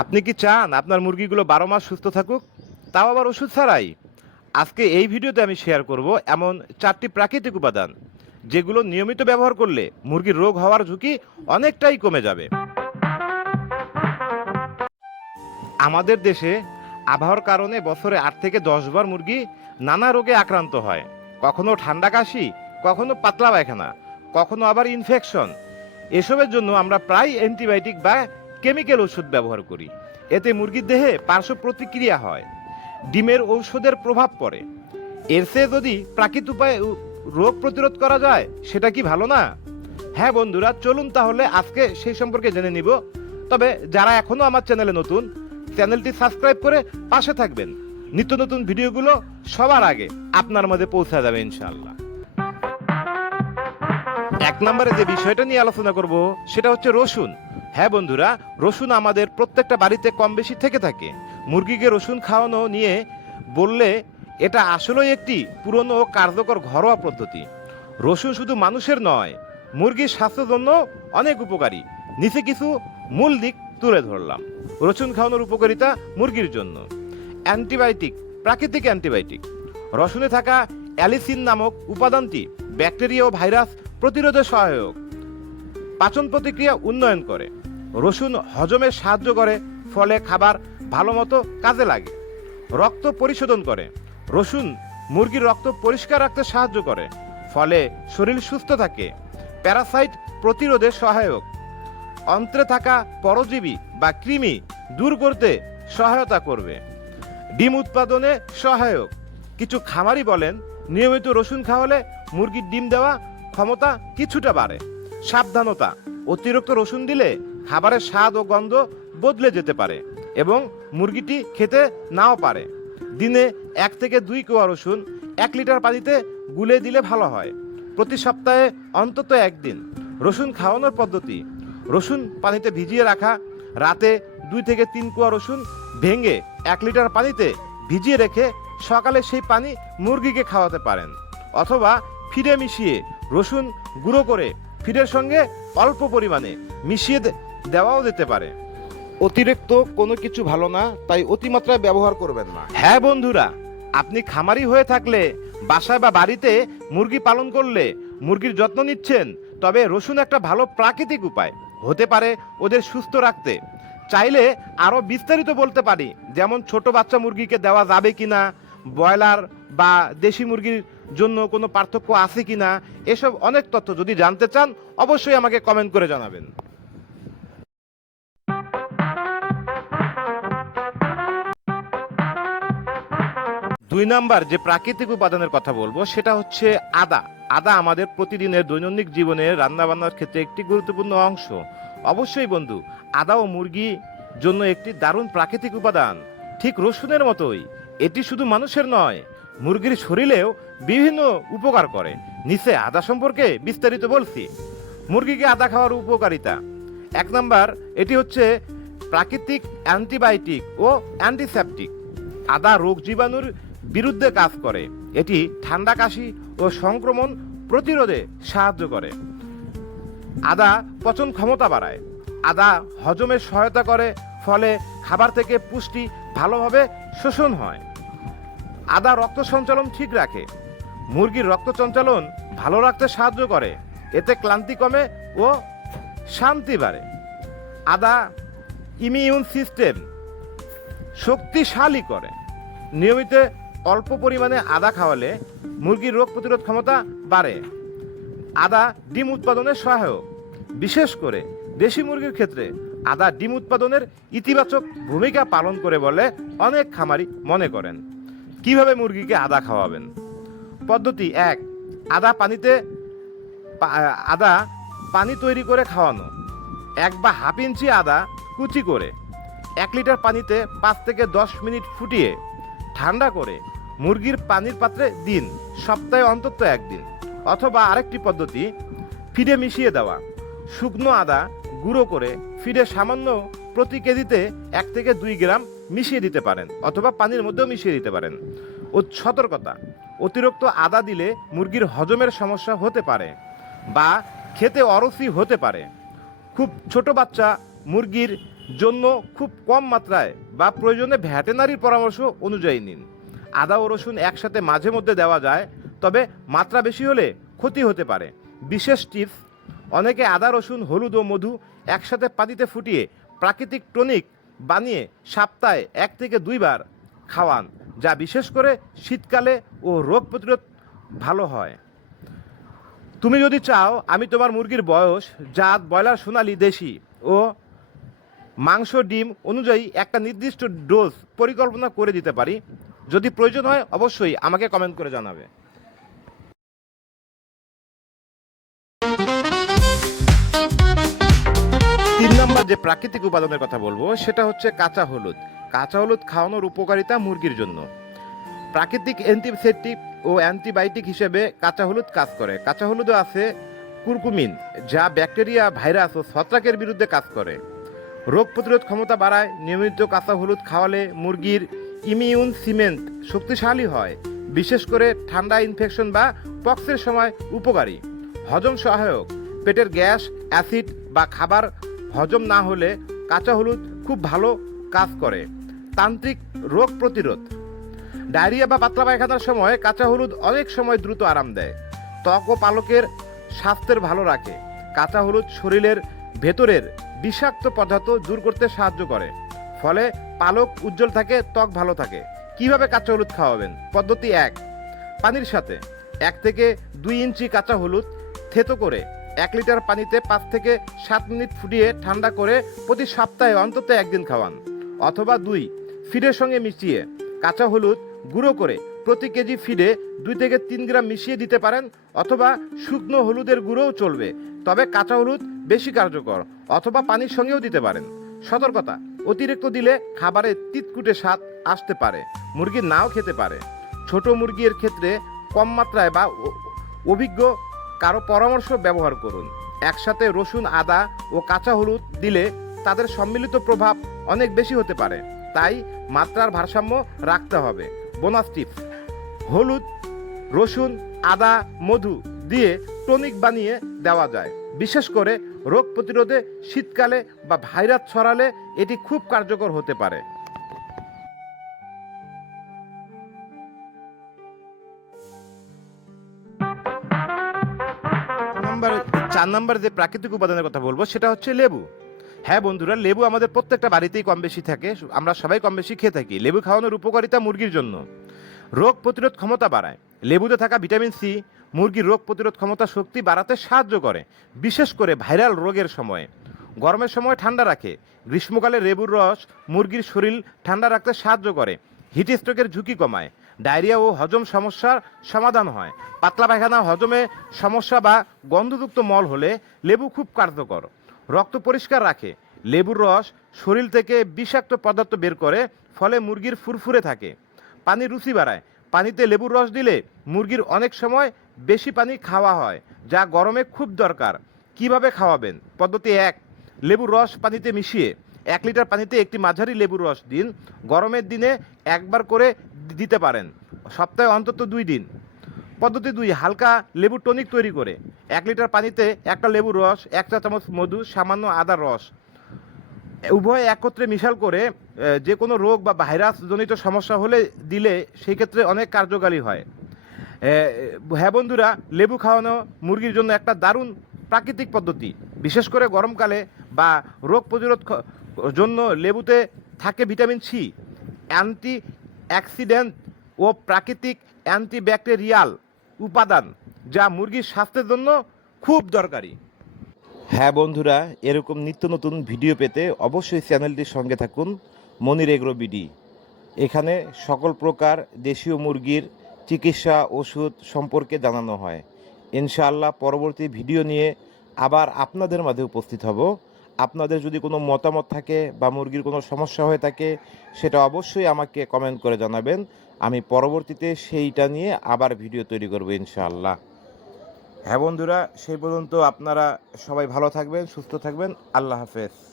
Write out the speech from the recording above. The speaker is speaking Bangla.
আপনি কি চান আপনার মুরগিগুলো বারো মাস সুস্থ থাকুক? তাও আবার ওষুধ ছাড়াই। আজকে এই ভিডিওতে আমি শেয়ার করব এমন চারটি প্রাকৃতিক উপাদান, যেগুলো নিয়মিত ব্যবহার করলে মুরগির রোগ হওয়ার ঝুঁকি অনেকটাই কমে যাবে। আমাদের দেশে আবহাওয়ার কারণে বছরে আট থেকে দশ বার মুরগি নানা রোগে আক্রান্ত হয়। কখনো ঠান্ডা কাশি, কখনো পাতলা পায়খানা, কখনো আবার ইনফেকশন এসবের জন্য আমরা প্রায় অ্যান্টিবায়োটিক বা কেমিক্যাল ওষুধ ব্যবহার করি। এতে মুরগির দেহে পার্শ্ব প্রতিক্রিয়া হয়। ডিমের ঔষধের প্রভাব পড়ে। এর চেয়ে যদি প্রাকৃত উপায়ে রোগ প্রতিরোধ করা যায়, সেটা কি ভালো না? হ্যাঁ বন্ধুরা, চলুন তাহলে আজকে সেই সম্পর্কে জেনে নিব। তবে যারা এখনও আমার চ্যানেলে নতুন, চ্যানেলটি সাবস্ক্রাইব করে পাশে থাকবেন। নিত্য নতুন ভিডিওগুলো সবার আগে আপনার মধ্যে পৌঁছা যাবে ইনশাআল্লাহ। এক নম্বরে যে বিষয়টা নিয়ে আলোচনা করব, সেটা হচ্ছে রসুন। হ্যাঁ বন্ধুরা, রসুন আমাদের প্রত্যেকটা বাড়িতে কম বেশি থেকে থাকে। মুরগিকে রসুন খাওয়ানো নিয়ে বললে এটা আসলেই একটি পুরনো ও কার্যকর ঘরোয়া পদ্ধতি। রসুন শুধু মানুষের নয়, মুরগির স্বাস্থ্যের জন্য অনেক উপকারী। নিচে কিছু মূল দিক তুলে ধরলাম। রসুন খাওয়ানোর উপকারিতা মুরগির জন্য। অ্যান্টিবায়োটিক, প্রাকৃতিক অ্যান্টিবায়োটিক। রসুনে থাকা অ্যালিসিন নামক উপাদানটি ব্যাকটেরিয়া ও ভাইরাস প্রতিরোধে সহায়ক। পাচন প্রতিক্রিয়া উন্নয়ন করে। রসুন হজমে সাহায্য করে, ফলে খাবার ভালো মতো কাজে লাগে। রক্ত পরিশোধন করে। রসুন মুরগির রক্ত পরিষ্কার রাখতে সাহায্য করে, ফলে শরীর সুস্থ থাকে। প্যারাসাইট প্রতিরোধে সহায়ক। অন্ত্রে থাকা পরজীবী বা কৃমি দূর করতে সহায়তা করবে। ডিম উৎপাদনে সহায়ক। কিছু খামারি বলেন, নিয়মিত রসুন খাওয়ালে মুরগির ডিম দেওয়া ক্ষমতা কিছুটা বাড়ে। সাবধানতা, অতিরিক্ত রসুন দিলে খাবারের স্বাদ ও গন্ধ বদলে যেতে পারে এবং মুরগিটি খেতে নাও পারে। দিনে এক থেকে দুই কোয়া রসুন এক লিটার পানিতে গুলে দিলে ভালো হয়। প্রতি সপ্তাহে অন্তত একদিন রসুন খাওয়ানোর পদ্ধতি। রসুন পানিতে ভিজিয়ে রাখা, রাতে দুই থেকে তিন কুয়া রসুন ভেঙে এক লিটার পানিতে ভিজিয়ে রেখে সকালে সেই পানি মুরগিকে খাওয়াতে পারেন। অথবা ফিরে মিশিয়ে রসুন গুঁড়ো করে ফিরের সঙ্গে অল্প পরিমাণে মিশিয়ে দেওয়াও যেতে পারে। অতিরিক্ত কোনো কিছু ভালো না তাই অতিমাত্রায় ব্যবহার করবেন না। হ্যাঁ বন্ধুরা আপনি খামারি হয়ে থাকলে বাসায় বা বাড়িতে মুরগি পালন করলে মুরগির যত্ন নিচ্ছেন তবে রসুন একটা ভালো প্রাকৃতিক উপায়। হতে পারে ওদের সুস্থ রাখতে। চাইলে আরও বিস্তারিত বলতে পারি যেমন ছোট বাচ্চা মুরগিকে দেওয়া যাবে কিনা ব্রয়লার বা দেশি মুরগির জন্য কোনো পার্থক্য আছে কি না এসব অনেক তথ্য যদি জানতে চান, অবশ্যই আমাকে কমেন্ট করে জানাবেন। দুই নাম্বার যে প্রাকৃতিক উপাদানের কথা বলব, সেটা হচ্ছে আদা। আদা আমাদের প্রতিদিনের দৈনন্দিন জীবনে রান্নাবান্নার ক্ষেত্রে একটি গুরুত্বপূর্ণ অংশ। অবশ্যই বন্ধু, আদা ও মুরগি জন্য একটি দারুণ প্রাকৃতিক উপাদান। ঠিক রসুনের মতোই, এটি শুধু মানুষের নয় মুরগির শরীরেও বিভিন্ন উপকার করে। নিচে আদা সম্পর্কে বিস্তারিত বলছি। মুরগিকে আদা খাওয়ার উপকারিতা। এক নাম্বার, এটি হচ্ছে প্রাকৃতিক অ্যান্টিবায়োটিক ও অ্যান্টিসেপটিক। আদা রোগ জীবাণুর বিরুদ্ধে কাজ করে। এটি ঠান্ডা কাশি ও সংক্রমণ প্রতিরোধে সাহায্য করে। আদা পচন ক্ষমতা বাড়ায়। আদা হজমের সহায়তা করে, ফলে খাবার থেকে পুষ্টি ভালোভাবে শোষণ হয়। আদা রক্ত সঞ্চালন ঠিক রাখে। মুরগির রক্ত সঞ্চালন ভালো রাখতে সাহায্য করে। এতে ক্লান্তি কমে ও শান্তি বাড়ে। আদা ইমিউন সিস্টেম শক্তিশালী করে। নিয়মিত অল্প পরিমাণে আদা খাওয়ালে মুরগির রোগ প্রতিরোধ ক্ষমতা বাড়ে। আদা ডিম উৎপাদনে সহায়ক। বিশেষ করে দেশি মুরগির ক্ষেত্রে আদা ডিম উৎপাদনের ইতিবাচক ভূমিকা পালন করে বলে অনেক খামারি মনে করেন। কীভাবে মুরগিকে আদা খাওয়াবেন? পদ্ধতি এক, আদা পানিতে আদা পানি তৈরি করে খাওয়ানো। এক বা হাফ ইঞ্চি আদা কুচি করে, এক লিটার পানিতে পাঁচ থেকে দশ মিনিট ফুটিয়ে ঠান্ডা করে মুরগির পানির পাত্রে দিন, সপ্তাহে অন্তত একদিন। অথবা আরেকটি পদ্ধতি, ফিডে মিশিয়ে দেওয়া। শুকনো আদা গুঁড়ো করে ফিডে সামান্য প্রতি কেজিতে এক থেকে দুই গ্রাম মিশিয়ে দিতে পারেন, অথবা পানির মধ্যেও মিশিয়ে দিতে পারেন। ও সতর্কতা, অতিরিক্ত আদা দিলে মুরগির হজমের সমস্যা হতে পারে বা খেতে অরসি হতে পারে। খুব ছোট বাচ্চা মুরগির জন্য খুব কম মাত্রায় বা প্রয়োজনে ভ্যাটেনারির পরামর্শ অনুযায়ী নিন। আদা ও রসুন একসাথে মাঝে মধ্যে দেওয়া যায়, তবে মাত্রা বেশি হলে ক্ষতি হতে পারে। বিশেষ টিপস, অনেকে আদা, রসুন, হলুদ ও মধু একসাথে পানিতে ফুটিয়ে প্রাকৃতিক টনিক বানিয়ে সপ্তাহে এক থেকে দুইবার খাওয়ান, যা বিশেষ করে শীতকালে ও রোগ প্রতিরোধ ভালো হয়। তুমি যদি চাও আমি তোমার মুরগির বয়স, জাত, ব্রয়লার, সোনালি, দেশি ও মাংস, ডিম অনুযায়ী একটা নির্দিষ্ট ডোজ পরিকল্পনা করে দিতে পারি। যদি প্রয়োজন হয় অবশ্যই আমাকে কমেন্ট করে জানাবে। নম্বর যে প্রাকৃতিক উপাদানের কথা বলব, সেটা হচ্ছে কাঁচা হলুদ। কাঁচা হলুদ খাওয়ানোর উপকারিতা মুরগির জন্য। প্রাকৃতিক অ্যান্টিসেপটিক ও অ্যান্টিবায়োটিক হিসেবে কাঁচা হলুদ কাজ করে। কাঁচা হলুদে আছে কুরকুমিন, যা ব্যাকটেরিয়া, ভাইরাস ও ছত্রাকের বিরুদ্ধে কাজ করে। রোগ প্রতিরোধ ক্ষমতা বাড়ায়। নিয়মিত কাঁচা হলুদ খাওয়ালে মুরগির ইমিউন সিমেন্ট শক্তিশালী হয়, বিশেষ করে ঠান্ডা ইনফেকশন বা পক্সের সময় উপকারী। হজম সহায়ক। পেটের গ্যাস অ্যাসিড বা খাবার হজম না হলে কাঁচা হলুদ খুব ভালো কাজ করে। তান্ত্রিক রোগ প্রতিরোধ। ডায়রিয়া বা পাতলা পায়খানার সময় কাঁচা হলুদ অনেক সময় দ্রুত আরাম দেয়। ত্বক ও পালকের স্বাস্থ্যের ভালো রাখে। কাঁচা হলুদ শরীরের ভেতরের বিষাক্ত পদার্থ দূর করতে সাহায্য করে। ফলে পালক উজ্জ্বল থাকে, ত্বক ভালো থাকে। কীভাবে কাঁচা হলুদ খাওয়াবেন? পদ্ধতি এক। পানির সাথে এক থেকে দুই ইঞ্চি কাঁচা হলুদ থেতো করে এক লিটার পানিতে পাঁচ থেকে সাত মিনিট ফুটিয়ে ঠান্ডা করে প্রতি সপ্তাহে অন্তত একদিন খাওয়ান, অথবা দুই, ফিডের সঙ্গে মিশিয়ে কাঁচা হলুদ গুঁড়ো করে প্রতি কেজি ফিডে দুই থেকে তিন গ্রাম মিশিয়ে দিতে পারেন, অথবা শুকনো হলুদের গুঁড়োও চলবে। তবে কাঁচা হলুদ বেশি কার্যকর, অথবা পানির সঙ্গেও দিতে পারেন। সতর্কতা, অতিরিক্ত দিলে খাবারে তিতকুটে স্বাদ আসতে পারে, মুরগি নাও খেতে পারে। ছোট মুরগির ক্ষেত্রে কম মাত্রায় বা অভিজ্ঞ কারও পরামর্শ ব্যবহার করুন। একসাথে রসুন, আদা ও কাঁচা হলুদ দিলে তাদের সম্মিলিত প্রভাব অনেক বেশি হতে পারে। তাই মাত্রার ভারসাম্য রাখতে হবে। Bonus tips. হলুদ, রসুন, আদা, মধু দিয়ে টনিক বানিয়ে দেওয়া যায়। বিশেষ করে রোগ প্রতিরোধে শীতকালে বা ভাইরাস ছড়ালে এটি খুব কার্যকর হতে পারে। চার নাম্বার যে প্রাকৃতিক উপাদানের কথা বলব, সেটা হচ্ছে লেবু। হ্যাঁ বন্ধুরা, লেবু আমাদের প্রত্যেকটা বাড়িতেই কম বেশি থাকে, আমরা সবাই কম বেশি খেয়ে থাকি। লেবু খাওয়ানোর উপকারিতা মুরগির জন্য। রোগ প্রতিরোধ ক্ষমতা বাড়ায়। লেবুতে থাকা ভিটামিন সি মুরগির রোগ প্রতিরোধ ক্ষমতা শক্তি বাড়াতে সাহায্য করে, বিশেষ করে ভাইরাল রোগের সময়ে। গরমের সময় ঠান্ডা রাখে। গ্রীষ্মকালে লেবুর রস মুরগির শরীর ঠান্ডা রাখতে সাহায্য করে। হিট স্ট্রোকের ঝুঁকি কমায়। ডায়রিয়া ও হজম সমস্যার সমাধান হয়। পাতলা পায়খানা, হজমে সমস্যা বা গন্ধযুক্ত মল হলে লেবু খুব কার্যকর। রক্ত পরিষ্কার রাখে। লেবুর রস শরীর থেকে বিষাক্ত পদার্থ বের করে, ফলে মুরগির ফুরফুরে থাকে। পানি রুচি বাড়ায়। পানিতে লেবুর রস দিলে মুরগির অনেক সময় বেশি পানি খাওয়া হয়, যা গরমে খুব দরকার। কীভাবে খাওয়াবেন? পদ্ধতি এক, লেবুর রস পানিতে মিশিয়ে। এক লিটার পানিতে একটি মাঝারি লেবুর রস দিন। গরমের দিনে একবার করে দিতে পারেন। সপ্তাহে অন্তত দুই দিন। পদ্ধতি দুই, হালকা লেবু টনিক তৈরি করে। এক লিটার পানিতে একটা লেবুর রস, এক চা চামচ মধু, সামান্য আদার রস। উভয় একত্রে মিশাল করে যে কোনো রোগ বা ভাইরাস জনিত সমস্যা হলে দিলে সেই ক্ষেত্রে অনেক কার্যকারী হয়। হ্যাঁ বন্ধুরা, লেবু খাওয়ানো মুরগির জন্য একটা দারুণ প্রাকৃতিক পদ্ধতি। বিশেষ করে গরমকালে বা রোগ প্রতিরোধ জন্য লেবুতে থাকে ভিটামিন সি অ্যান্টি অ্যাক্সিডেন্ট ও প্রাকৃতিক অ্যান্টিব্যাকটেরিয়াল উপাদান যা মুরগির স্বাস্থ্যের জন্য খুব দরকারি। হ্যাঁ বন্ধুরা, এরকম নিত্য নতুন ভিডিও পেতে অবশ্যই চ্যানেলটির সঙ্গে থাকুন, মনির এগ্রো বিডি। এখানে সকল প্রকার দেশীয় মুরগির চিকিৎসা ওষুধ সম্পর্কে জানানো হয়। ইনশাআল্লাহ পরবর্তী ভিডিও নিয়ে আবার আপনাদের মাঝে উপস্থিত হব। আপনাদের যদি কোনো মতামত থাকে বা মুরগির কোনো সমস্যা হয়ে থাকে, সেটা অবশ্যই আমাকে কমেন্ট করে জানাবেন। আমি পরবর্তীতে সেইটা নিয়ে আবার ভিডিও তৈরি করব ইনশাআল্লাহ। হ্যাঁ বন্ধুরা, সেই পর্যন্ত আপনারা সবাই ভালো থাকবেন, সুস্থ থাকবেন। আল্লাহ হাফেজ।